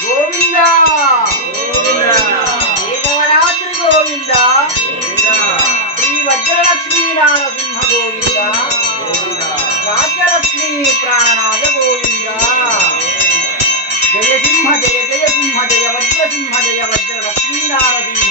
గోవిందా ఏకవరాత్రి గోవిందా శ్రీ వజ్రలక్ష్మీ నారసింహ గోవిందా రాజ్యలక్ష్మీ ప్రాణనాథ గోవిందా జయ సింహ జయ జయ సింహ జయ వజ్రసింహ జయ వజ్రలక్ష్మీ నారసింహ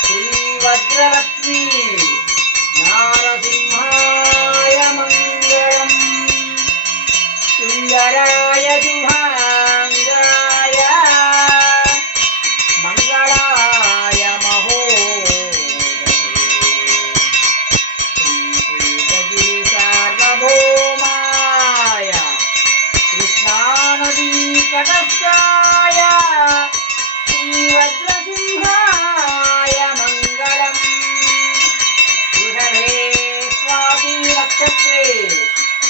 హరి వజ్రలక్ష్మీ నారసింహాయ మంగళం సుందరాయ శుభాంగాయ మంగళాయ మహోదరే సార్వభౌమాయ కృష్ణానదీ తటస్థాయ శ్రీ వజ్రసింహాయ మంగళం వృషభే స్వాతి నక్షత్రే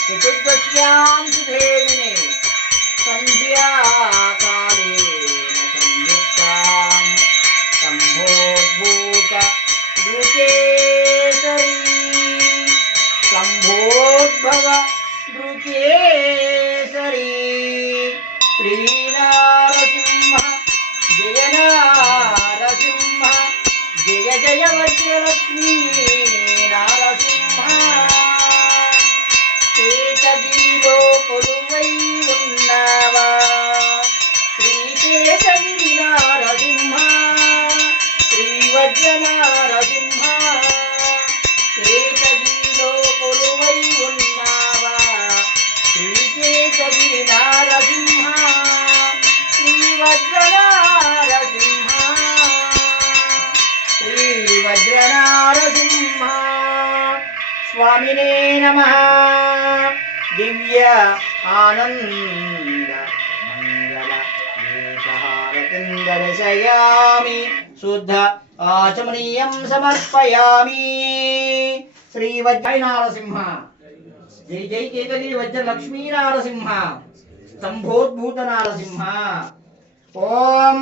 చతుర్దశ్యాం శుభే దినే సంధ్యాకాలే సంయుక్తాం సంభోద్భూత దృకేసరీ సంభోద్భవ దృకేసరీ శ్రీనారసింహ జయ నారసింహ జయ జయ వజ్రలక్ష్మీ నారసింహ కేతగిరిలో కొలువై ఉన్నావా శ్రీ కేతగిరి నారసింహ శ్రీ వజ్ర నారసింహ కేతగిరిలో కొలువై ఉన్నావా శ్రీ కేతగిరి నారసింహ శ్రీ వజ్ర నారసింహ శ్రీ వజ్ర నారసింహ స్వామినే నమః దివ్య ఆనంద మంగళ ఏకహారతిం దర్శయామి శుద్ధ ఆచమనీయం సమర్పయామి శ్రీ వజ్ర నారసింహ జై జై కేతగిరి వజ్ర లక్ష్మీ నారసింహ సంభోద్భూత నారసింహ ఓం